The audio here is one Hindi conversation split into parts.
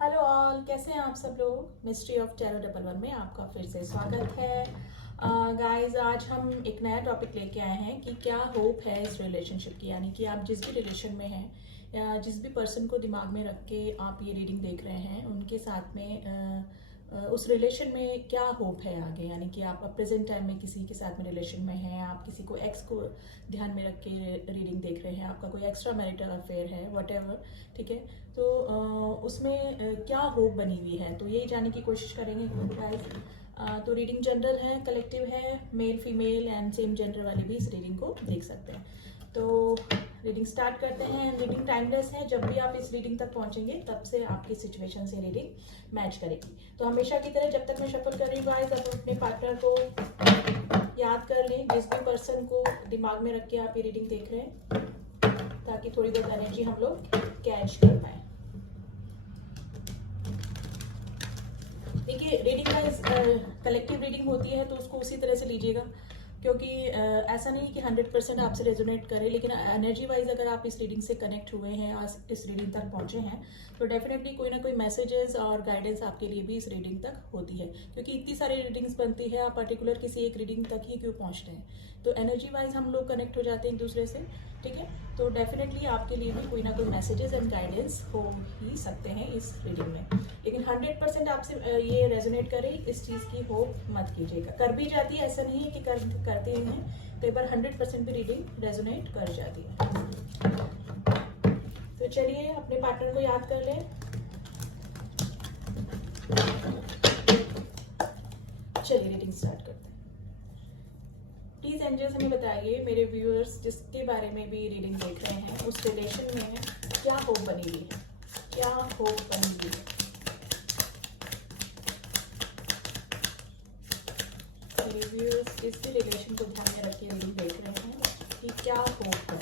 हेलो ऑल, कैसे हैं आप सब लोग। Mystery of tarot double one में आपका फिर से स्वागत है। गाइस, आज हम एक नया टॉपिक लेके आए हैं कि क्या होप है इस रिलेशनशिप की। यानी कि आप जिस भी रिलेशन में हैं या जिस भी पर्सन को दिमाग में रख के आप ये रीडिंग देख रहे हैं, उनके साथ में उस रिलेशन में क्या होप है आगे। यानी कि आप प्रेजेंट टाइम में किसी के साथ में रिलेशन में हैं, आप किसी को एक्स को ध्यान में रख के रीडिंग देख रहे हैं, आपका कोई एक्स्ट्रा मैरिटल अफेयर है, व्हाटएवर, ठीक है। तो उसमें क्या होप बनी हुई है, तो यही जानने की कोशिश करेंगे गाइस। तो रीडिंग जनरल है, कलेक्टिव है, male female and same gender वाले भी इस रीडिंग को देख सकते हैं। तो रीडिंग स्टार्ट करते हैं। रीडिंग टाइमलेस है, जब भी आप इस रीडिंग तक पहुंचेंगे तब से आपकी सिचुएशन से रीडिंग मैच करेगी। तो हमेशा की तरह जब तक मैं शफल कर रही हूँ गाइस, आप अपने पार्टनर को याद कर लें, जिस भी पर्सन को दिमाग में रख के आप ये रीडिंग देख रहे हैं, ताकि थोड़ी बहुत एनर्जी हम लोग कैच कर पाए। देखिए, रीडिंग का कलेक्टिव रीडिंग होती है तो उसको उसी तरह से लीजिएगा, क्योंकि ऐसा नहीं कि 100% आपसे रेजोनेट करे, लेकिन एनर्जी वाइज अगर आप इस रीडिंग से कनेक्ट हुए हैं, आज इस रीडिंग तक पहुंचे हैं, तो डेफिनेटली कोई ना कोई मैसेजेस और गाइडेंस आपके लिए भी इस रीडिंग तक होती है। क्योंकि इतनी सारी रीडिंग्स बनती है, आप पर्टिकुलर किसी एक रीडिंग तक ही क्यों पहुंचते हैं। तो एनर्जी वाइज हम लोग कनेक्ट हो जाते हैं एक दूसरे से, ठीक है। तो डेफिनेटली आपके लिए भी कोई ना कोई मैसेजेस एंड गाइडेंस हो ही सकते हैं इस रीडिंग में, लेकिन 100% आपसे ये रेजोनेट करे इस चीज़ की होप मत कीजिएगा। कर भी जाती है, ऐसा नहीं है कि करते ही हैं, कई बार 100% भी रीडिंग रेजोनेट कर जाती है। तो चलिए अपने पार्टनर को याद कर लें। चलिए रीडिंग स्टार्ट करते हैं। प्लीज एंजल्स हमें बताइए, मेरे व्यूअर्स जिसके बारे में भी रीडिंग देख रहे हैं, उस रिलेशन में क्या होप बनी हुई है, क्या होप बनी हुई है। मेरे व्यूअर्स जिस भी रिलेशन को ध्यान में रख के रीडिंग देख रहे हैं कि क्या होप है।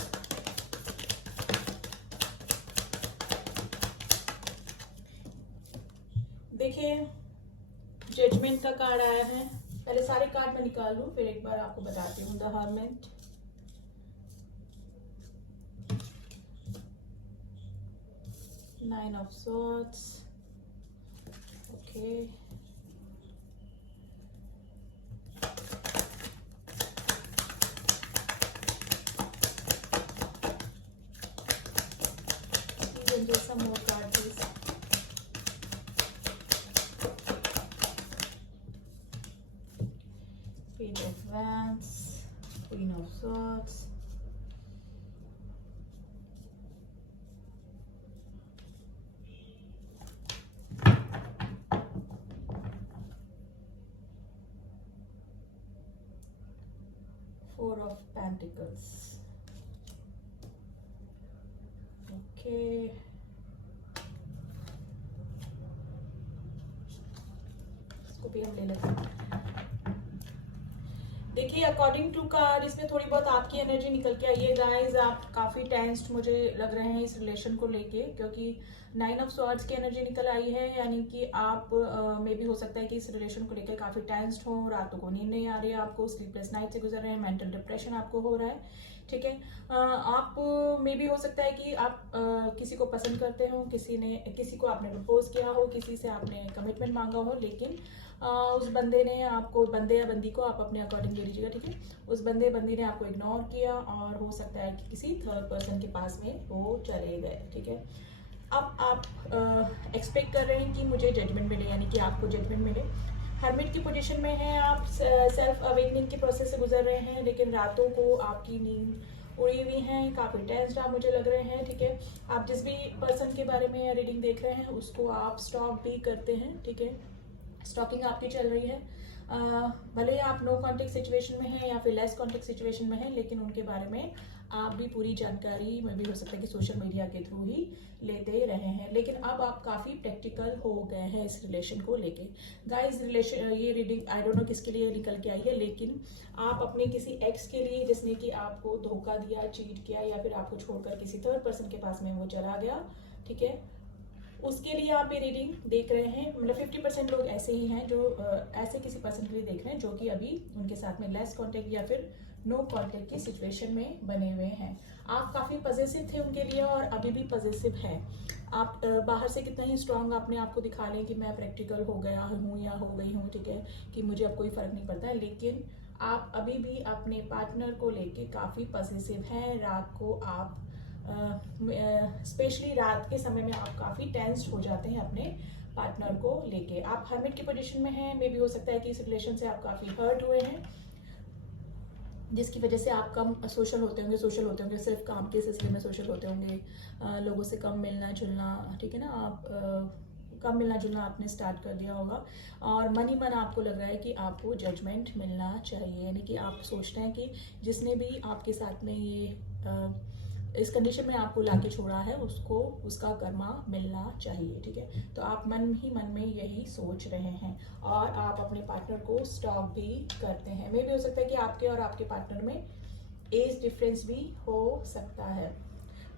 देखिए, जजमेंट का कार्ड आया है। पहले सारे कार्ड मैं निकाल लूं, फिर एक बार आपको बताती हूँ। The hermit, nine of swords, okay, some more card please. Page of Wands, Queen of Swords, Four of Pentacles, okay, इसको भी हम ले लेते हैं। देखिए, अकॉर्डिंग टू कार्ड इसमें थोड़ी बहुत आपकी एनर्जी निकल के आई है गाइस। आप काफी टेंस्ड मुझे लग रहे हैं इस रिलेशन को लेके, क्योंकि 9 ऑफ स्वॉर्ड्स की एनर्जी निकल आई है। यानी कि आप में भी हो सकता है कि इस रिलेशन को लेकर काफी टेंस्ड हो, रातों को नींद नहीं आ रही है आपको, स्लीपलेस नाइट से गुजर रहे हैं, मेंटल डिप्रेशन आपको हो रहा है, ठीक है। आप में भी हो सकता है कि आप किसी को पसंद करते हो, किसी को आपने प्रपोज किया हो, किसी से आपने कमिटमेंट मांगा हो, लेकिन उस बंदे ने आपको, बंदे या बंदी को आप अपने अकॉर्डिंग ले लीजिएगा, ठीक है। उस बंदे बंदी ने आपको इग्नोर किया और हो सकता है कि किसी थर्ड पर्सन के पास में वो चले गए, ठीक है। अब आप एक्सपेक्ट कर रहे हैं कि मुझे जजमेंट मिले, यानी कि आपको जजमेंट मिले। हर्मिट की पोजीशन में है, आप सेल्फ अवेकनिंग के प्रोसेस से गुजर रहे हैं, लेकिन रातों को आपकी नींद उड़ी हुई है, काफ़ी टेंस्ड आप मुझे लग रहे हैं, ठीक है। आप जिस भी पर्सन के बारे में रीडिंग देख रहे हैं उसको आप स्टॉक भी करते हैं, ठीक है। स्टॉकिंग आपकी चल रही है। भले ही आप नो कॉन्टेक्ट सिचुएशन में हैं या फिर लेस कॉन्टेक्ट सिचुएशन में हैं, लेकिन उनके बारे में आप भी पूरी जानकारी में भी हो सकता है कि सोशल मीडिया के थ्रू ही लेते रहे हैं, लेकिन अब आप काफ़ी प्रैक्टिकल हो गए हैं इस रिलेशन को लेके। गाइस, रिलेशन ये रीडिंग आई डोंट नो किसके लिए निकल के आई है, लेकिन आप अपने किसी एक्स के लिए जिसने कि आपको धोखा दिया, चीट किया, या फिर आपको छोड़कर किसी थर्ड पर्सन के पास में वो चला गया, ठीक है, उसके लिए आप ये रीडिंग देख रहे हैं। मतलब 50% लोग ऐसे ही हैं जो ऐसे किसी पर्सन के लिए देख रहे हैं जो कि अभी उनके साथ में लेस कॉन्टेक्ट या फिर नो कॉन्टेक्ट की सिचुएशन में बने हुए हैं। आप काफ़ी पॉजिटिव थे उनके लिए और अभी भी पॉजिटिव हैं। आप बाहर से कितना ही स्ट्रांग अपने आप को दिखा लें कि मैं प्रैक्टिकल हो गया हूँ या हो गई हूँ, ठीक है, कि मुझे अब कोई फर्क नहीं पड़ता है, लेकिन आप अभी भी अपने पार्टनर को लेके काफ़ी पॉसेसिव हैं। रात को आप स्पेशली रात के समय में आप काफ़ी टेंस्ड हो जाते हैं अपने पार्टनर को लेके। आप हर्मिट की पोजीशन में हैं, मे भी हो सकता है कि इस रिलेशन से आप काफ़ी हर्ट हुए हैं, जिसकी वजह से आप कम सोशल होते होंगे, सिर्फ काम के सिलसिले में सोशल होते होंगे, लोगों से कम मिलना जुलना, ठीक है ना, आप कम मिलना जुलना आपने स्टार्ट कर दिया होगा। और मन ही मन आपको लग रहा है कि आपको जजमेंट मिलना चाहिए, यानी कि आप सोचते हैं कि जिसने भी आपके साथ में ये इस कंडीशन में आपको लाके छोड़ा है उसको उसका कर्मा मिलना चाहिए, ठीक है। तो आप मन ही मन में यही सोच रहे हैं और आप अपने पार्टनर को स्टॉक भी करते हैं। मे भी हो सकता है कि आपके और आपके पार्टनर में एज डिफरेंस भी हो सकता है।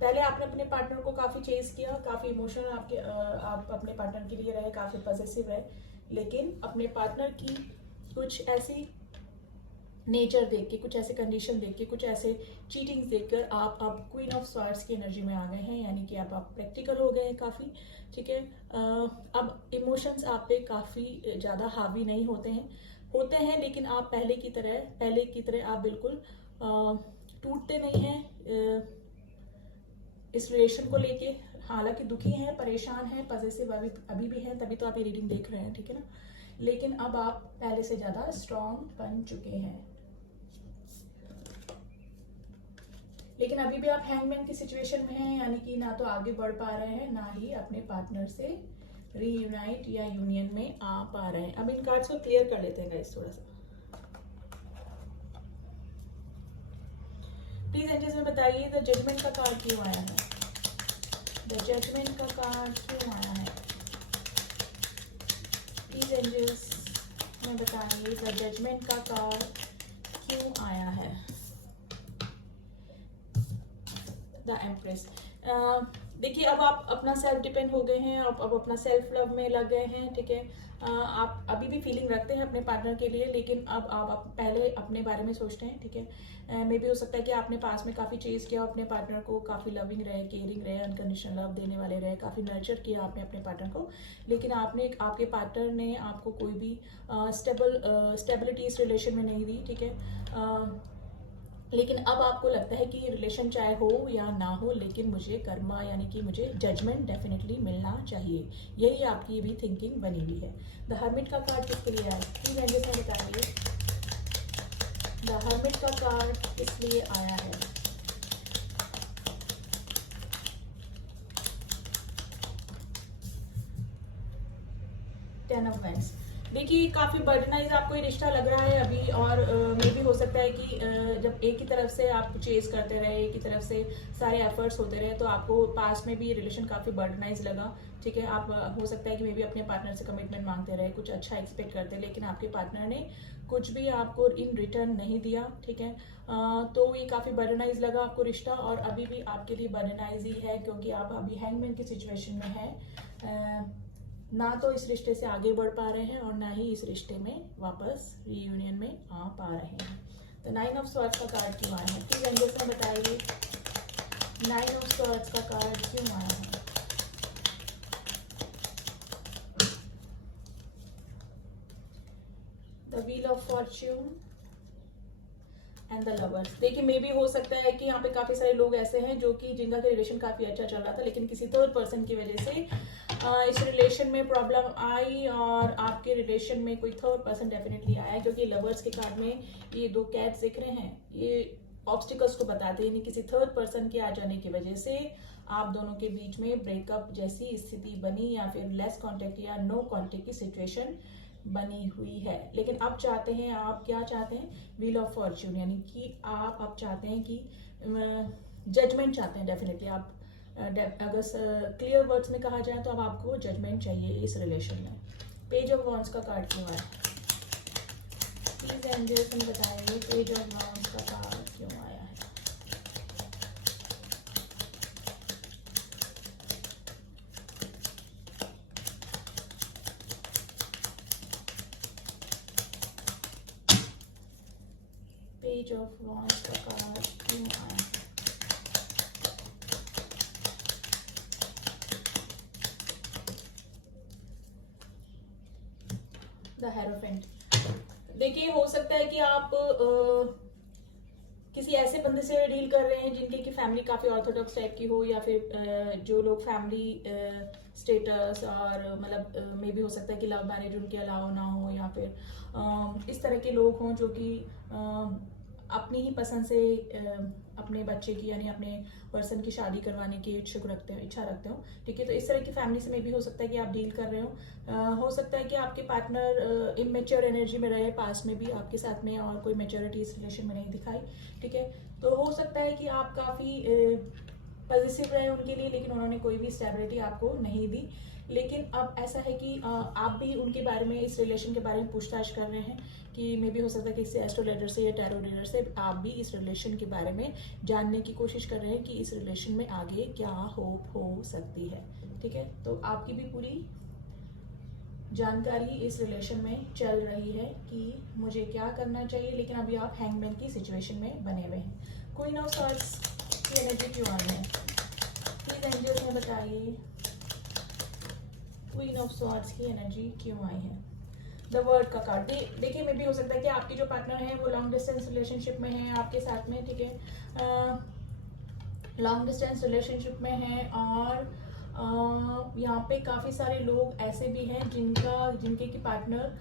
पहले आपने अपने पार्टनर को काफ़ी चेज किया, काफ़ी इमोशनल आप अपने पार्टनर के लिए रहे, काफ़ी पॉसेसिव है, लेकिन अपने पार्टनर की कुछ ऐसी नेचर देख के, कुछ ऐसे कंडीशन देख के, कुछ ऐसे चीटिंग्स देखकर आप अब क्वीन ऑफ स्वार्ड्स की एनर्जी में आ गए हैं, यानी कि अब आप प्रैक्टिकल हो गए हैं काफ़ी, ठीक है। अब इमोशंस आप पे काफ़ी ज़्यादा हावी नहीं होते हैं, लेकिन आप पहले की तरह आप बिल्कुल टूटते नहीं हैं इस रिलेशन को लेके। हालांकि दुखी हैं, परेशान हैं, पॉसेसिव अभी भी हैं, तभी तो आप ये रीडिंग देख रहे हैं, ठीक है ना, लेकिन अब आप पहले से ज़्यादा स्ट्रांग बन चुके हैं। लेकिन अभी भी आप हैंगमैन की सिचुएशन में हैं, यानी कि ना तो आगे बढ़ पा रहे हैं, ना ही अपने पार्टनर से रीयूनाइट या यूनियन में आ पा रहे हैं। अब इन कार्ड्स को क्लियर कर लेते हैं गाइस थोड़ा सा। प्लीज एंजल्स में बताइए द जजमेंट का कार्ड क्यों आया है, द जजमेंट का कार्ड क्यों आया है। प्लीज एंजल्स में बताइए द जजमेंट का कार्ड क्यों आया है। The empress. देखिए अब आप अपना सेल्फ डिपेंड हो गए हैं, अब अपना सेल्फ लव में लग गए हैं, ठीक है। आप अभी भी फीलिंग रखते हैं अपने पार्टनर के लिए, लेकिन अब आप पहले अपने बारे में सोचते हैं, ठीक है। मे भी हो सकता है कि आपने पास में काफ़ी चेज किया अपने पार्टनर को, काफ़ी लविंग रहे, केयरिंग रहे, अनकंडीशनल लव देने वाले रहे, काफ़ी नर्चर किया आपने अपने पार्टनर को, लेकिन आपके पार्टनर ने आपको कोई भी स्टेबिलिटी इस रिलेशन में नहीं दी, ठीक है। लेकिन अब आपको लगता है कि रिलेशन चाहे हो या ना हो, लेकिन मुझे कर्मा यानी कि मुझे जजमेंट डेफिनेटली मिलना चाहिए, यही आपकी भी थिंकिंग बनी हुई है। द हर्मिट का कार्ड किसके लिए आया, प्लीज एंजल्स में बताइए द हर्मिट का कार्ड किस लिए आया है। Ten of wands. देखिए काफ़ी बर्डनाइज आपको ये रिश्ता लग रहा है अभी, और मे भी हो सकता है कि जब एक ही तरफ से आप चेज करते रहे, एक ही तरफ से सारे एफर्ट्स होते रहे, तो आपको पास में भी ये रिलेशन काफ़ी बर्डनाइज लगा, ठीक है। आप हो सकता है कि मे भी अपने पार्टनर से कमिटमेंट मांगते रहे, कुछ अच्छा एक्सपेक्ट करते, लेकिन आपके पार्टनर ने कुछ भी आपको इन रिटर्न नहीं दिया, ठीक है। तो ये काफ़ी बर्डनाइज लगा आपको रिश्ता, और अभी भी आपके लिए बर्डनाइज ही है, क्योंकि आप अभी हैंगमैन की सिचुएशन में हैं। ना तो इस रिश्ते से आगे बढ़ पा रहे हैं और ना ही इस रिश्ते में वापस रीयूनियन में आ पा रहे हैं। तो 9 ऑफ स्वॉर्ड्स का कार्ड क्यों आया है, प्लीज एंजल्स में बताइए 9 ऑफ स्वॉर्ड्स का कार्ड क्यों आया है। The wheel of Fortune and the lovers. देखिए मे भी हो सकता है कि यहाँ पे काफी सारे लोग ऐसे हैं जो कि जिनका रिलेशन काफी अच्छा चल रहा था, लेकिन किसी थर्ड पर्सन की वजह से इस रिलेशन में प्रॉब्लम आई, और आपके रिलेशन में कोई थर्ड पर्सन डेफिनेटली आया, क्योंकि लवर्स के कार्ड में ये 2 कैट्स दिख रहे हैं, ये ऑब्स्टिकल्स को बताते हैं, किसी थर्ड पर्सन के आ जाने की वजह से आप दोनों के बीच में ब्रेकअप जैसी स्थिति बनी, या फिर लेस कॉन्टेक्ट या नो कॉन्टेक्ट की सिचुएशन बनी हुई है। लेकिन अब चाहते हैं, आप क्या चाहते हैं, व्हील ऑफ फॉर्च्यून, यानी कि आप अब चाहते हैं कि जजमेंट चाहते हैं डेफिनेटली आप। अगर क्लियर वर्ड्स में कहा जाए तो अब आपको जजमेंट चाहिए इस रिलेशन में। पेज ऑफ वॉन्ड्स का कार्ड क्यों आया, प्लीज एंजल्स में बताइए पेज ऑफ वॉन्ड्स का कार्ड क्यों आया है। पेज ऑफ वॉन्ड्स का कार्ड क्यों आया है। The hierophant. देखिए हो सकता है कि आप किसी ऐसे बंदे से डील कर रहे हैं जिनके की फैमिली काफ़ी ऑर्थोडॉक्स टाइप की हो, या फिर जो लोग फैमिली स्टेटस और मतलब मे भी हो सकता है कि लव मैरिज उनके अलावा ना हो, या फिर इस तरह के लोग हों जो कि अपनी ही पसंद से अपने बच्चे की यानी अपने पर्सन की शादी करवाने की इच्छा रखते हो। ठीक है, तो इस तरह की फैमिली से में भी हो सकता है कि आप डील कर रहे हो। हो सकता है कि आपके पार्टनर इमेच्योर एनर्जी में रहे पास्ट में भी आपके साथ में, और कोई मेच्योरिटी इस रिलेशन में नहीं दिखाई। ठीक है, तो हो सकता है कि आप काफ़ी पॉजिटिव रहे उनके लिए, लेकिन उन्होंने कोई भी स्टेबिलिटी आपको नहीं दी। लेकिन अब ऐसा है कि आप भी उनके बारे में, इस रिलेशन के बारे में पूछताछ कर रहे हैं कि मे भी हो सकता है कि इससे एस्ट्रोलॉजर से या टैरो रीडर से आप भी इस रिलेशन के बारे में जानने की कोशिश कर रहे हैं कि इस रिलेशन में आगे क्या होप हो सकती है। ठीक है, तो आपकी भी पूरी जानकारी इस रिलेशन में चल रही है कि मुझे क्या करना चाहिए, लेकिन अभी आप हैंगमैन की सिचुएशन में बने हुए हैं। क्वीन ऑफ सॉर्ड्स की एनर्जी क्यों आई है, प्लीज एंजल्स में बताइए। क्वीन ऑफ सॉर्ड्स की एनर्जी क्यों आई है। द वर्ड का कार्ड देखिए, मे भी हो सकता है कि आपके जो पार्टनर है वो लॉन्ग डिस्टेंस रिलेशनशिप में है आपके साथ में। ठीक है, लॉन्ग डिस्टेंस रिलेशनशिप में है, और यहाँ पे काफ़ी सारे लोग ऐसे भी हैं जिनके की पार्टनर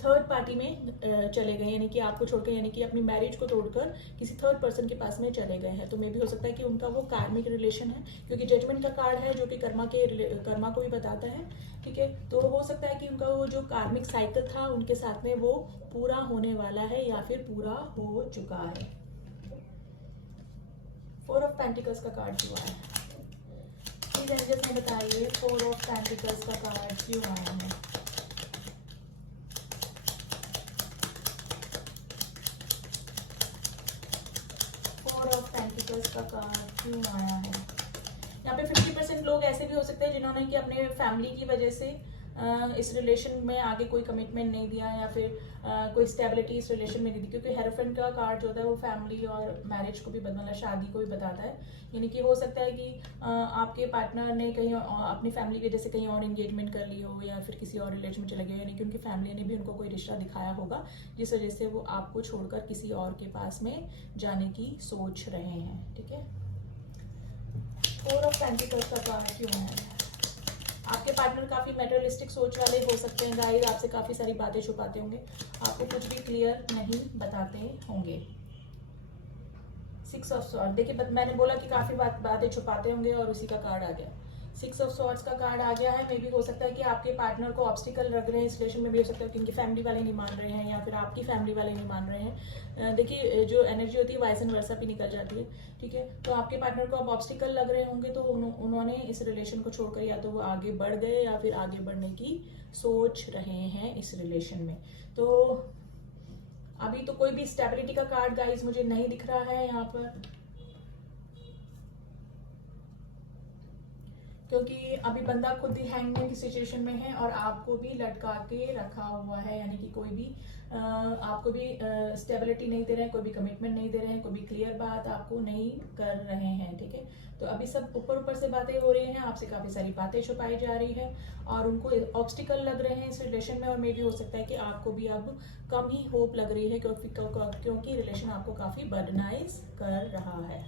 थर्ड पार्टी में चले गए, यानी कि आपको छोड़कर, यानी कि अपनी मैरिज को तोड़कर किसी थर्ड पर्सन के पास में चले गए हैं। तो मे भी हो सकता है कि उनका वो कार्मिक रिलेशन है, क्योंकि जजमेंट का कार्ड है जो कि कर्मा को भी बताता है। ठीक है, तो हो सकता है कि उनका वो जो कार्मिक साइकिल था उनके साथ में वो पूरा होने वाला है या फिर पूरा हो चुका है। 4 ऑफ पेंटिकल्स का कार्ड क्यों आया है, प्लीज एंजल्स ने बताइए। 4 ऑफ पेंटिकल्स का कार्ड क्यों आया है। का कार्ड क्यों आया है। यहाँ पे 50% लोग ऐसे भी हो सकते हैं जिन्होंने कि अपने फैमिली की वजह से इस रिलेशन में आगे कोई कमिटमेंट नहीं दिया, या फिर कोई स्टेबिलिटी इस रिलेशन में नहीं दी, क्योंकि हेरोफेंट का कार्ड जो होता है वो फैमिली और मैरिज को भी मतलब शादी को भी बताता है। यानी कि हो सकता है कि आपके पार्टनर ने कहीं अपनी फैमिली की वजह से कहीं और एंगेजमेंट कर ली हो, या फिर किसी और रिलेशन में चले गए, यानी कि उनकी फैमिली ने भी उनको कोई रिश्ता दिखाया होगा जिस वजह से वो आपको छोड़कर किसी और के पास में जाने की सोच रहे हैं। ठीक है, 4 ऑफ पेंटिकल्स का कार्ड क्यों है। आपके पार्टनर काफी मेटेरियलिस्टिक सोच वाले हो सकते हैं गाइस, आपसे काफी सारी बातें छुपाते होंगे, आपको कुछ भी क्लियर नहीं बताते होंगे। 6 ऑफ सॉर्ड, देखिए मैंने बोला कि काफी बातें छुपाते होंगे और उसी का कार्ड आ गया। 6 ऑफ सॉर्ड्स का कार्ड आ गया है। मे भी हो सकता है कि आपके पार्टनर को ऑब्स्टिकल लग रहे हैं इस रिलेशन में, भी हो सकता है कि उनकी फैमिली वाले नहीं मान रहे हैं या फिर आपकी फैमिली वाले नहीं मान रहे हैं। देखिए जो एनर्जी होती है वाइस एंड वर्सा भी निकल जाती है। ठीक है, तो आपके पार्टनर को अब ऑब्स्टिकल लग रहे होंगे, तो उन्होंने इस रिलेशन को छोड़कर या तो वो आगे बढ़ गए या फिर आगे बढ़ने की सोच रहे हैं इस रिलेशन में। तो अभी तो कोई भी स्टेबिलिटी का कार्ड गाइस मुझे नहीं दिख रहा है यहाँ पर, क्योंकि अभी बंदा खुद ही हैंगमैन की सिचुएशन में है और आपको भी लटका के रखा हुआ है, यानी कि कोई भी आपको भी स्टेबिलिटी नहीं दे रहे हैं, कोई भी कमिटमेंट नहीं दे रहे हैं, कोई भी क्लियर बात आपको नहीं कर रहे हैं। ठीक है, तो अभी सब ऊपर से बातें हो रही हैं, आपसे काफी सारी बातें छुपाई जा रही है और उनको ऑब्स्टिकल लग रहे हैं इस रिलेशन में, और मे भी हो सकता है कि आपको भी अब कम ही होप लग रही है, क्योंकि रिलेशन आपको काफी बर्डनाइज कर रहा है।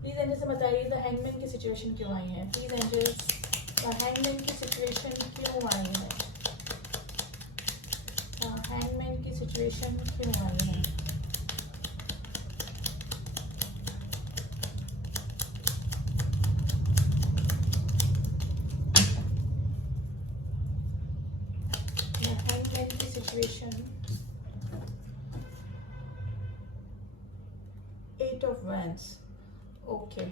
प्लीज एंजल्स बताइए द हैंगमैन की सिचुएशन क्यों आई है। प्लीज एंजल्स, द हैंगमैन की सिचुएशन क्यों आई है। हैंगमैन की सिचुएशन क्यों आई है। हैंगमैन की सिचुएशन, 8 ऑफ वैंड्स। ओके,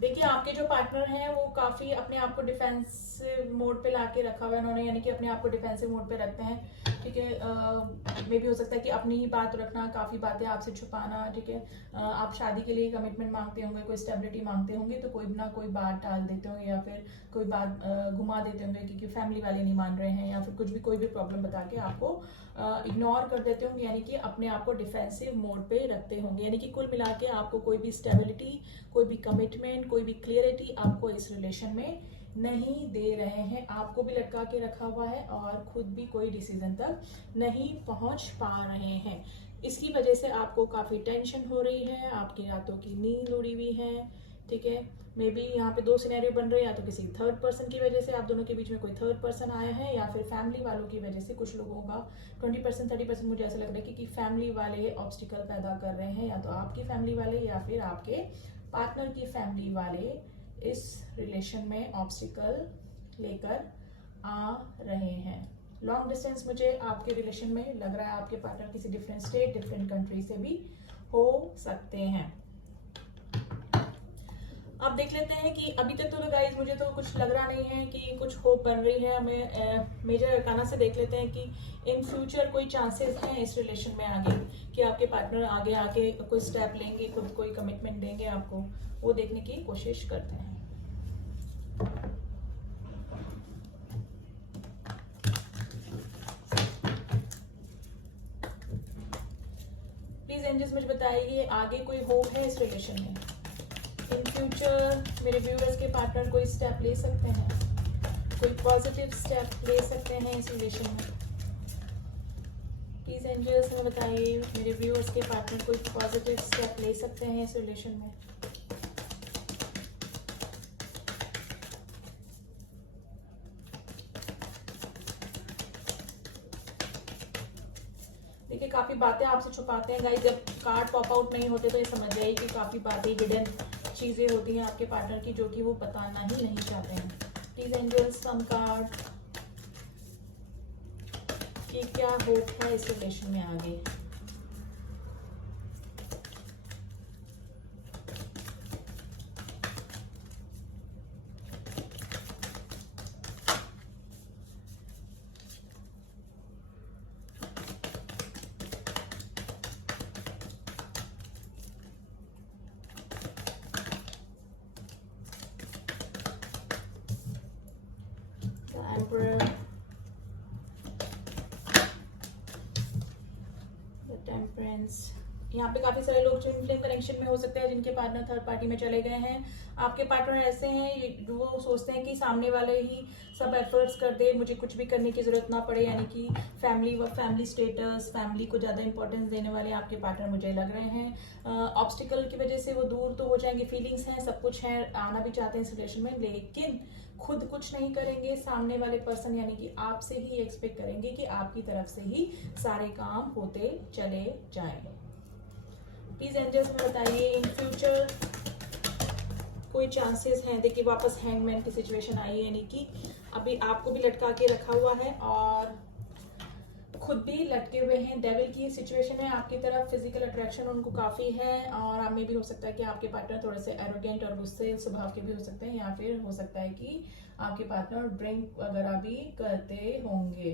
देखिए आपके जो पार्टनर हैं वो काफी अपने आप को डिफेंसिव मोड पे लाके रखा हुआ है उन्होंने, यानी कि अपने आप को डिफेंसिव मोड पे रखते हैं ठीक है। मे भी हो सकता है कि अपनी ही बात रखना, काफ़ी बातें आपसे छुपाना, ठीक है। आप शादी के लिए कमिटमेंट मांगते होंगे, कोई स्टेबिलिटी मांगते होंगे, तो कोई ना कोई बात टाल देते होंगे या फिर कोई बात घुमा देते होंगे क्योंकि फैमिली वाले नहीं मान रहे हैं, या फिर कुछ भी कोई भी प्रॉब्लम बता के आपको इग्नोर कर देते होंगे, यानी कि अपने आप को डिफेंसिव मोड पे रखते होंगे। यानी कि कुल मिला के आपको कोई भी स्टेबिलिटी, कोई भी कमिटमेंट, कोई भी क्लियरिटी आपको इस रिलेशन में नहीं दे रहे हैं। आपको भी लटका के रखा हुआ है और खुद भी कोई डिसीजन तक नहीं पहुंच पा रहे हैं। इसकी वजह से आपको काफ़ी टेंशन हो रही है, आपकी रातों की नींद उड़ी हुई है, ठीक है। मे बी यहाँ पे दो सिनेरियो बन रहे हैं, या तो किसी थर्ड पर्सन की वजह से आप दोनों के बीच में कोई थर्ड पर्सन आया है, या फिर फैमिली वालों की वजह से कुछ लोगों का 20% 30% मुझे ऐसा लग रहा है कि फैमिली वाले ऑब्स्टिकल पैदा कर रहे हैं, या तो आपकी फैमिली वाले या फिर आपके पार्टनर की फैमिली वाले इस रिलेशन में ऑब्स्टिकल लेकर आ रहे हैं। लॉन्ग डिस्टेंस मुझे आपके रिलेशन में लग रहा है आपके पार्टनर किसी डिफरेंट स्टेट, डिफरेंट कंट्री से भी हो सकते हैं। अब देख लेते हैं कि अभी तक तो गाइस मुझे तो कुछ लग रहा नहीं है कि कुछ होप बन रही है हमें। मेजर अरकाना से देख लेते हैं कि इन फ्यूचर कोई चांसेस हैं इस रिलेशन में आगे, कि आपके पार्टनर आगे आके कोई स्टेप लेंगे, खुद कोई कमिटमेंट देंगे आपको, वो देखने की कोशिश करते हैं। प्लीज एंजल्स मुझे बताइए आगे कोई होप है इस रिलेशन में। इन फ्यूचर मेरे व्यूअर्स के पार्टनर कोई स्टेप ले सकते हैं, कोई पॉजिटिव स्टेप ले सकते हैं इस रिलेशन में। प्लीज एंजल्स मुझे बताइए मेरे व्यूअर्स के पार्टनर कोई पॉजिटिव स्टेप ले सकते हैं इस रिलेशन में। देखिए काफी बातें आपसे छुपाते हैं गाइस। जब कार्ड पॉप आउट नहीं होते तो ये समझ जाइए कि काफी बातें हिडन चीजें होती हैं आपके पार्टनर की, जो कि वो बताना ही नहीं चाहते हैं। प्लीज एंजल्स सम कार्ड कि क्या होप है इस रिलेशन में आगे। Emperor, the Temperance। यहाँ पे काफी सारे लोग ट्विन फ्लेम कनेक्शन में हो सकते हैं जिनके पार्टनर थर्ड पार्टी में चले गए हैं। आपके पार्टनर ऐसे हैं जो वो सोचते हैं कि सामने वाले ही सब एफर्ट्स कर दे, मुझे कुछ भी करने की जरूरत ना पड़े, यानी कि फैमिली स्टेटस, फैमिली को ज्यादा इंपॉर्टेंस देने वाले आपके पार्टनर मुझे लग रहे हैं। ऑब्स्टिकल की वजह से वो दूर तो हो जाएंगे, फीलिंग्स हैं, सब कुछ है, आना भी चाहते हैं इस रिलेशन में, लेकिन खुद कुछ नहीं करेंगे। सामने वाले पर्सन यानी कि आपसे ही एक्सपेक्ट करेंगे कि आपकी तरफ से ही सारे काम होते चले जाएं। प्लीज एंजल्स में बताइए इन फ्यूचर कोई चांसेस हैं। देखिए वापस हैंगमैन की सिचुएशन आई है, यानी कि अभी आपको भी लटका के रखा हुआ है और खुद भी लटके हुए हैं। डेविल की सिचुएशन है आपकी तरफ, फिजिकल अट्रैक्शन उनको काफी है, और आप में भी हो सकता है कि आपके पार्टनर थोड़े से एरोगेंट और गुस्से स्वभाव के भी हो सकते हैं, या फिर हो सकता है कि आपके पार्टनर ड्रिंक वगैरह भी करते होंगे।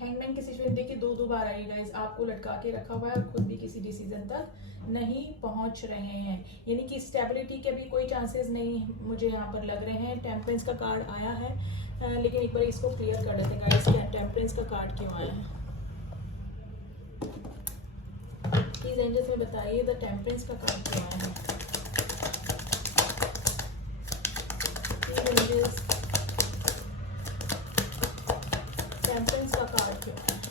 हैंगमैन की सिचुएशन देखिए दो बार आई गाइस, आपको लटका के रखा हुआ है और खुद भी किसी डिसीजन तक नहीं पहुंच रहे हैं, यानी कि स्टेबिलिटी के भी कोई चांसेस नहीं मुझे यहाँ पर लग रहे हैं। टेम्परेंस का कार्ड आया है, लेकिन एक बार इसको क्लियर कर लेते हैं गाइस, क्या टेम्परेंस का कार्ड क्यों आया है। प्लीज एंजल्स में बताइए द टेम्परेंस का कार्ड क्यों आया है। प्लीज एंजल्स टेम्परेंस का कार्ड क्यों आया है।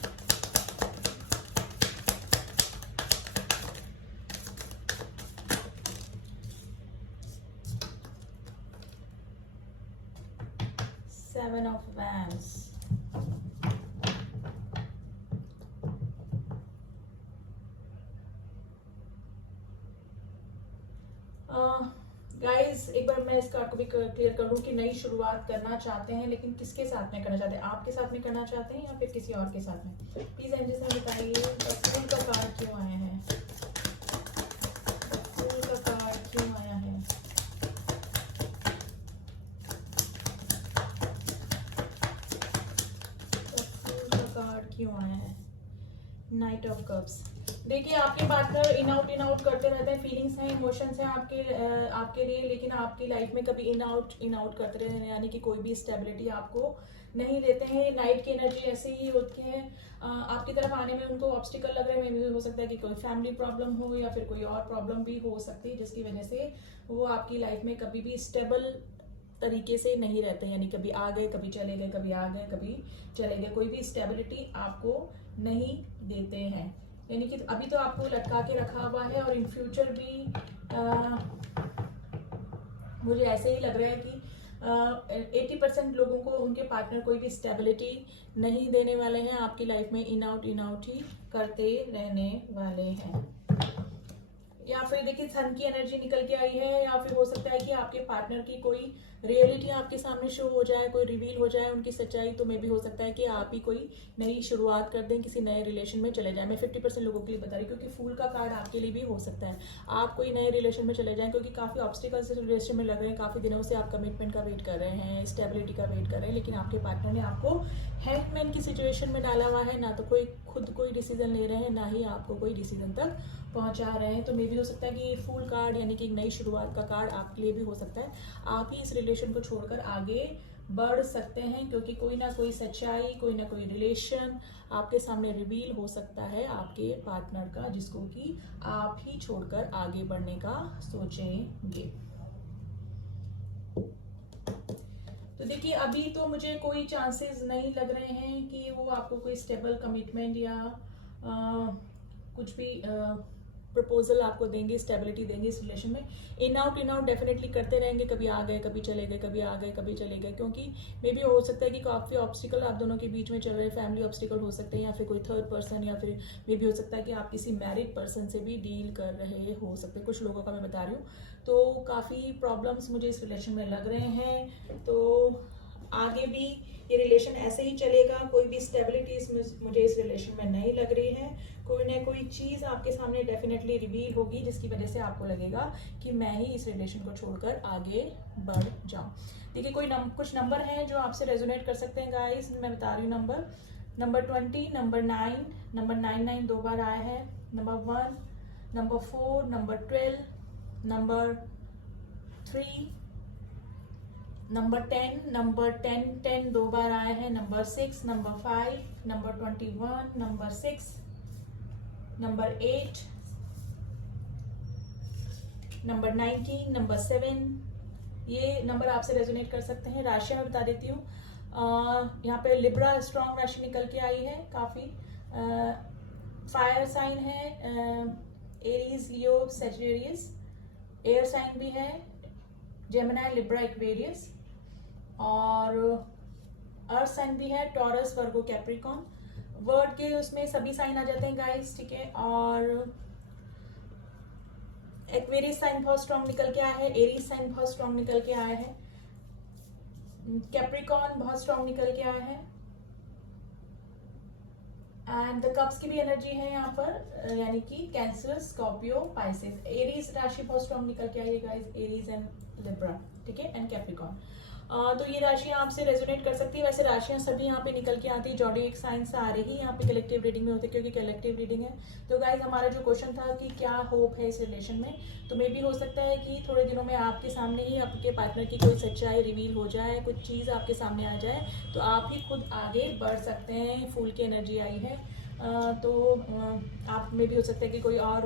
Seven of Wands। गाइस एक बार मैं इस कार्ड को भी क्लियर कर लूं कि नई शुरुआत करना चाहते हैं, लेकिन किसके साथ में करना चाहते हैं, आपके साथ में करना चाहते हैं या फिर किसी और के साथ में। प्लीज एंजल्स में बताइए फूल का कार्ड क्यों आया है, फूल का कार्ड क्यों आया है। क्यों आया है? Night of cups. देखिए आपके पार्टनर इन आउट करते रहते हैं, फीलिंग्स हैं, इमोशंस हैं आपके लिए, लेकिन आपकी लाइफ में कभी इन आउट करते रहते हैं, यानी कि कोई भी स्टेबिलिटी आपको नहीं देते हैं। नाइट की एनर्जी ऐसे ही होती है, आपकी तरफ आने में उनको ऑब्स्टिकल लग रहे हैं। मे भी हो सकता है कि कोई फैमिली प्रॉब्लम हो या फिर कोई और प्रॉब्लम भी हो सकती है, जिसकी वजह से वो आपकी लाइफ में कभी भी स्टेबल तरीके से नहीं रहते, यानी कभी आ गए कभी चले गए, कभी आ गए कभी चले गए, कोई भी स्टेबिलिटी आपको नहीं देते हैं। यानी कि अभी तो आपको लटका के रखा हुआ है, और इन फ्यूचर भी मुझे ऐसे ही लग रहा है कि 80% लोगों को उनके पार्टनर कोई भी स्टेबिलिटी नहीं देने वाले हैं, आपकी लाइफ में इन आउट ही करते रहने वाले हैं। या फिर देखिए सन की एनर्जी निकल के आई है, या फिर हो सकता है कि आपके पार्टनर की कोई रियलिटी आपके सामने शो हो जाए, कोई रिवील हो जाए उनकी सच्चाई, तो मे भी हो सकता है कि आप ही कोई नई शुरुआत कर दें, किसी नए रिलेशन में चले जाएं। मैं 50% लोगों के लिए बता रही हूँ, क्योंकि फूल का कार्ड आपके लिए भी हो सकता है, आप कोई नए रिलेशन में चले जाएं, क्योंकि काफ़ी ऑब्स्टिकल्स रिलेशन में लग रहे हैं, काफ़ी दिनों से आप कमिटमेंट का वेट कर रहे हैं, स्टेबिलिटी का वेट कर रहे हैं, लेकिन आपके पार्टनर ने आपको हैंगमैन की सिचुएशन में डाला हुआ है। ना तो कोई डिसीजन ले रहे हैं, ना ही आपको कोई डिसीजन तक पहुंचा रहे हैं। तो मे भी हो सकता है कि फुल कार्ड यानी कि एक नई शुरुआत का कार्ड आपके लिए भी हो सकता है। आप ही इस रिलेशन को छोड़कर आगे बढ़ सकते हैं, क्योंकि कोई ना कोई सच्चाई, कोई ना कोई रिलेशन आपके सामने रिवील हो सकता है आपके पार्टनर का, जिसको कि आप ही छोड़कर आगे बढ़ने का सोचेंगे। तो देखिए अभी तो मुझे कोई चांसेस नहीं लग रहे हैं कि वो आपको कोई स्टेबल कमिटमेंट या कुछ भी प्रपोजल आपको देंगे, स्टेबिलिटी देंगे इस रिलेशन में। इन आउट डेफिनेटली करते रहेंगे, कभी आ गए कभी चले गए, कभी आ गए कभी चले गए, क्योंकि मे भी हो सकता है कि काफ़ी ऑब्स्टिकल आप दोनों के बीच में चल रहे, फैमिली ऑब्स्टिकल हो सकते हैं, या फिर कोई थर्ड पर्सन, या फिर मे भी हो सकता है कि आप किसी मैरिड पर्सन से भी डील कर रहे हो सकते हैं। कुछ लोगों का मैं बता रही हूँ, तो काफ़ी प्रॉब्लम्स मुझे इस रिलेशन में लग रहे हैं। तो आगे भी ये रिलेशन ऐसे ही चलेगा, कोई भी स्टेबिलिटी मुझे इस रिलेशन में नहीं लग रही है। कोई ना कोई चीज आपके सामने डेफिनेटली रिवील होगी, जिसकी वजह से आपको लगेगा कि मैं ही इस रिलेशन को छोड़कर आगे बढ़ जाऊं। देखिए कुछ नंबर हैं जो आपसे रेजोनेट कर सकते हैं गाइस, मैं बता रही हूँ। नंबर 20, नंबर 9, नंबर 99 2 बार आया है, number 1, number 4, number 12, number 3, number 10, number 10 2 बार आया है, number 6, number 5, number 21, number 6, number 8, number 19, number 7। ये नंबर आपसे रेजोनेट कर सकते हैं। राशियां मैं बता देती हूँ। यहाँ पे लिब्रा स्ट्रॉन्ग राशि निकल के आई है, काफी फायर साइन है, एरीज, लियो, सेजिटेरियस। एयर साइन भी है, जेमिनी, लिब्रा, एक्वेरियस, और अर्थ साइन भी है, टॉरस, वर्गो, कैप्रिकॉन। वर्ड के उसमें सभी साइन आ जाते हैं गाइस, ठीक है। और एक्वेरियस साइन बहुत स्ट्रॉन्ग निकल के आया है, एरीज साइन बहुत स्ट्रॉन्ग निकल के आया है, कैप्रिकॉन बहुत स्ट्रॉन्ग निकल के आया है, एंड द कप्स की भी एनर्जी है यहाँ पर, यानी कि कैंसर, स्कॉर्पियो, पाइसेस। एरीज राशि बहुत स्ट्रॉन्ग निकल के आई है गाइस, एरीज एंड लिब्रा, ठीक है, एंड कैप्रिकॉन। तो ये राशियां आपसे रेजोनेट कर सकती है। वैसे राशियां सभी यहाँ पे निकल के आती है, जॉडिक साइंस सारे ही यहाँ पे कलेक्टिव रीडिंग में होते हैं, क्योंकि कलेक्टिव रीडिंग है। तो गाइज हमारा जो क्वेश्चन था कि क्या होप है इस रिलेशन में, तो मे भी हो सकता है कि थोड़े दिनों में आपके सामने ही आपके पार्टनर की कोई सच्चाई रिवील हो जाए, कुछ चीज़ आपके सामने आ जाए, तो आप ही खुद आगे बढ़ सकते हैं। फूल की एनर्जी आई है, तो आप में भी हो सकता है कि कोई और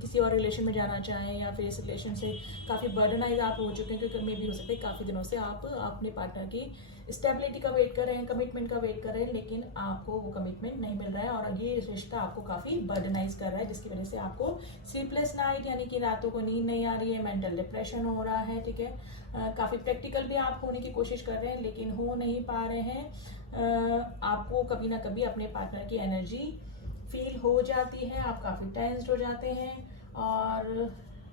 किसी और रिलेशन में जाना चाहें, या फिर इस रिलेशन से काफ़ी बर्डनाइज आप हो चुके हैं, क्योंकि में भी हो सकता है काफ़ी दिनों से आप अपने पार्टनर की स्टेबिलिटी का वेट कर रहे हैं, कमिटमेंट का वेट कर रहे हैं, लेकिन आपको वो कमिटमेंट नहीं मिल रहा है, और ये रिश्ता आपको काफ़ी बर्डनाइज कर रहा है, जिसकी वजह से आपको स्लीपलेस नाइट यानी कि रातों को नींद नहीं आ रही है, मेंटल डिप्रेशन हो रहा है, ठीक है। काफ़ी प्रैक्टिकल भी आप होने की कोशिश कर रहे हैं, लेकिन हो नहीं पा रहे हैं। आपको कभी ना कभी अपने पार्टनर की एनर्जी फील हो जाती है, आप काफ़ी टेंस्ड हो जाते हैं, और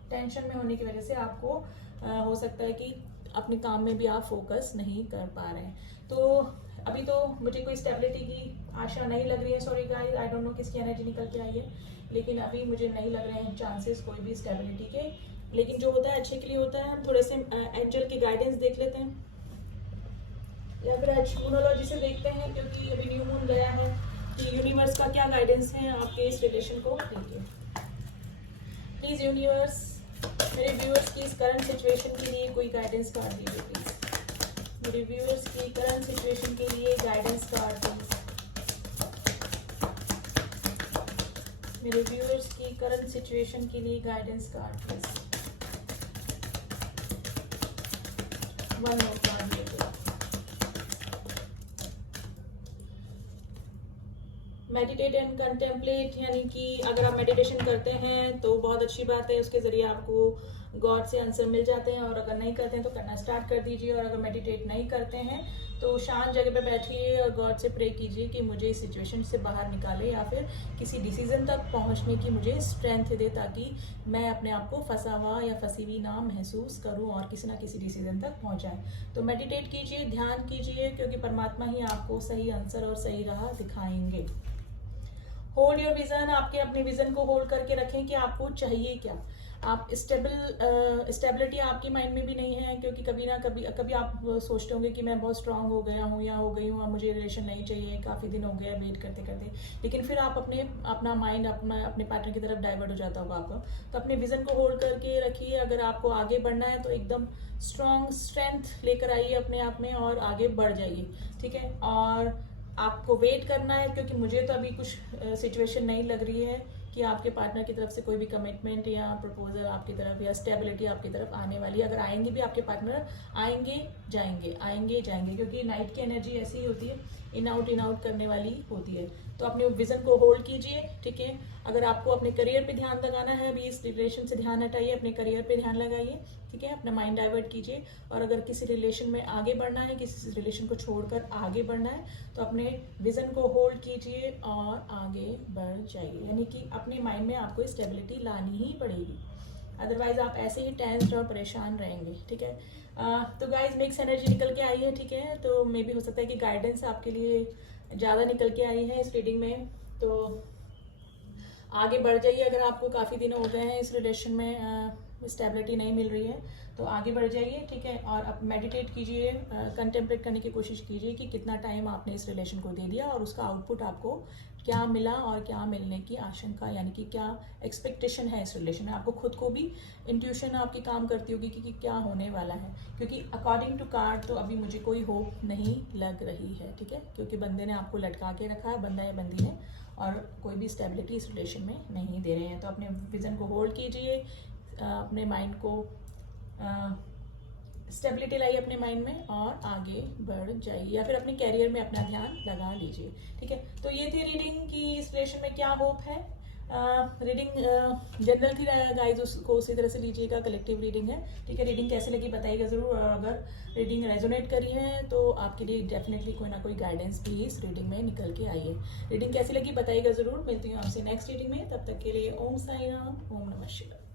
टेंशन में होने की वजह से आपको हो सकता है कि अपने काम में भी आप फोकस नहीं कर पा रहे हैं। तो अभी तो मुझे कोई स्टेबिलिटी की आशा नहीं लग रही है, sorry guys, I don't know किसकी एनर्जी निकल के आई है, लेकिन अभी मुझे नहीं लग रहे हैं चांसेस कोई भी स्टेबिलिटी के। लेकिन जो होता है अच्छे के लिए होता है। हम थोड़े से एंजल की गाइडेंस देख लेते हैं, या फिर आज मूनोलॉजी से देखते हैं, क्योंकि अभी न्यू मून गया है कि का क्या गाइडेंस है आपके इस रिलेशन को लेके। प्लीज यूनिवर्स मेरे व्यूअर्स की इस करंट सिचुएशन के लिए कोई गाइडेंस कार्ड दीजिए प्लीज। मेरे व्यूअर्स की करंट सिचुएशन के लिए गाइडेंस कार्ड प्लीज। मेरे व्यूअर्स की करंट सिचुएशन के लिए guidance card please. One more card लेते। मेडिटेट एंड कंटेम्पलेट, यानी कि अगर आप मेडिटेशन करते हैं तो बहुत अच्छी बात है, उसके जरिए आपको गॉड से आंसर मिल जाते हैं। और अगर नहीं करते हैं तो करना स्टार्ट कर दीजिए। और अगर मेडिटेट नहीं करते हैं तो शांत जगह पे बैठिए और गॉड से प्रे कीजिए कि मुझे इस सिचुएशन से बाहर निकाले या फिर किसी डिसीजन तक पहुंचने की मुझे स्ट्रेंथ दे, ताकि मैं अपने आप को फंसा हुआ या फंसी हुई ना महसूस करूं और किसी ना किसी डिसीजन तक पहुंच जाए। तो मेडिटेट कीजिए, ध्यान कीजिए, क्योंकि परमात्मा ही आपको सही आंसर और सही राह दिखाएंगे। होल्ड योर विजन, आपके अपने विजन को होल्ड करके रखें कि आपको चाहिए क्या। आप स्टेबिलिटी आपकी माइंड में भी नहीं है, क्योंकि कभी ना कभी आप सोचते होंगे कि मैं बहुत स्ट्रांग हो गया हूँ या हो गई हूँ, मुझे रिलेशन नहीं चाहिए, काफ़ी दिन हो गया वेट करते करते, लेकिन फिर आप अपना माइंड अपने पार्टनर की तरफ डाइवर्ट हो जाता होगा आपका। तो अपने विजन को होल्ड करके रखिए। अगर आपको आगे बढ़ना है तो एकदम स्ट्रांग स्ट्रेंथ लेकर आइए अपने आप में और आगे बढ़ जाइए, ठीक है। और आपको वेट करना है, क्योंकि मुझे तो अभी कुछ सिचुएशन नहीं लग रही है कि आपके पार्टनर की तरफ से कोई भी कमिटमेंट या प्रपोजल आपकी तरफ या स्टेबिलिटी आपकी तरफ आने वाली है। अगर आएंगे भी आपके पार्टनर आएंगे जाएंगे, क्योंकि नाइट की एनर्जी ऐसी ही होती है, इन आउट करने वाली होती है। तो अपने विजन को होल्ड कीजिए, ठीक है। अगर आपको अपने करियर पे ध्यान लगाना है, अभी इस रिलेशन से ध्यान हटाइए, अपने करियर पे ध्यान लगाइए, ठीक है। अपना माइंड डाइवर्ट कीजिए। और अगर किसी रिलेशन में आगे बढ़ना है, किसी रिलेशन को छोड़कर आगे बढ़ना है, तो अपने विजन को होल्ड कीजिए और आगे बढ़ जाइए। यानी कि अपने माइंड में आपको स्टेबिलिटी लानी ही पड़ेगी, अदरवाइज आप ऐसे ही टेंस्ड और परेशान रहेंगे, ठीक है। तो गाइज मिक्स एनर्जी निकल के आई है, ठीक है। तो मे भी हो सकता है कि गाइडेंस आपके लिए ज़्यादा निकल के आई है इस रीडिंग में, तो आगे बढ़ जाइए। अगर आपको काफ़ी दिन हो गए हैं इस रिलेशन में स्टेबिलिटी नहीं मिल रही है तो आगे बढ़ जाइए, ठीक है। और अब मेडिटेट कीजिए, कंटेम्पलेट करने की कोशिश कीजिए कि कितना टाइम आपने इस रिलेशन को दे दिया और उसका आउटपुट आपको क्या मिला और क्या मिलने की आशंका, यानी कि क्या एक्सपेक्टेशन है इस रिलेशन में। आपको खुद को भी इंट्यूशन आपकी काम करती होगी कि क्या होने वाला है, क्योंकि अकॉर्डिंग टू कार्ड तो अभी मुझे कोई होप नहीं लग रही है, ठीक है। क्योंकि बंदे ने आपको लटका के रखा है, बंदा या बंदी ने, और कोई भी स्टेबिलिटी इस रिलेशन में नहीं दे रहे हैं। तो अपने विजन को होल्ड कीजिए, अपने माइंड को स्टेबिलिटी लाइए अपने माइंड में और आगे बढ़ जाइए, या फिर अपने कैरियर में अपना ध्यान लगा लीजिए, ठीक है। तो ये थी रीडिंग की इस रिलेशन में क्या होप है। रीडिंग जनरल थी गाइस, उसको उसी तरह से लीजिएगा, कलेक्टिव रीडिंग है, ठीक है। रीडिंग कैसे लगी बताइएगा ज़रूर, और अगर रीडिंग रेजोनेट करी है तो आपके लिए डेफिनेटली कोई ना कोई गाइडेंस भी इस रीडिंग में निकल के आई है। रीडिंग कैसी लगी बताइएगा ज़रूर। मिलती हूँ आपसे नेक्स्ट रीडिंग में, तब तक के लिए ओम साई राम, ओम नमः शिवाय।